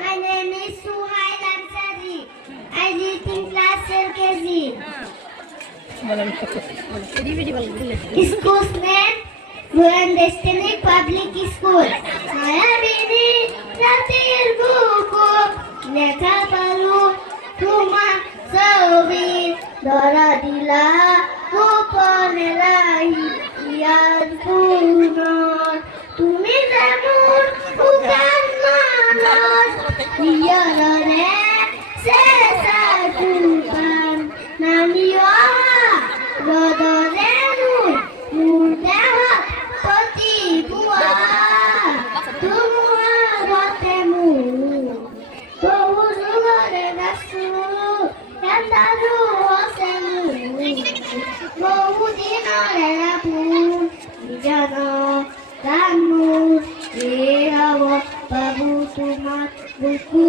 My name is Suhail Ansari. I live in class LKG. School's name Bulan Destiny Public School. Saya bini ratir buku লেখা পালু তোমার ছবি ধরা দিলা গোপনে রাহিয়ার পূর্ণ তুমি যেমন উগান মানুষ ইয়ারে শেষা কুপান নামিয়া রদরে নূর দেহ প্রতি বুয়া তোমার গতে মুখ বহু যুগরে গাছু এন্দারু অসেমু বহু দিনরে রাপুন বিজান রানু এ হব বাবু তোমার বুকু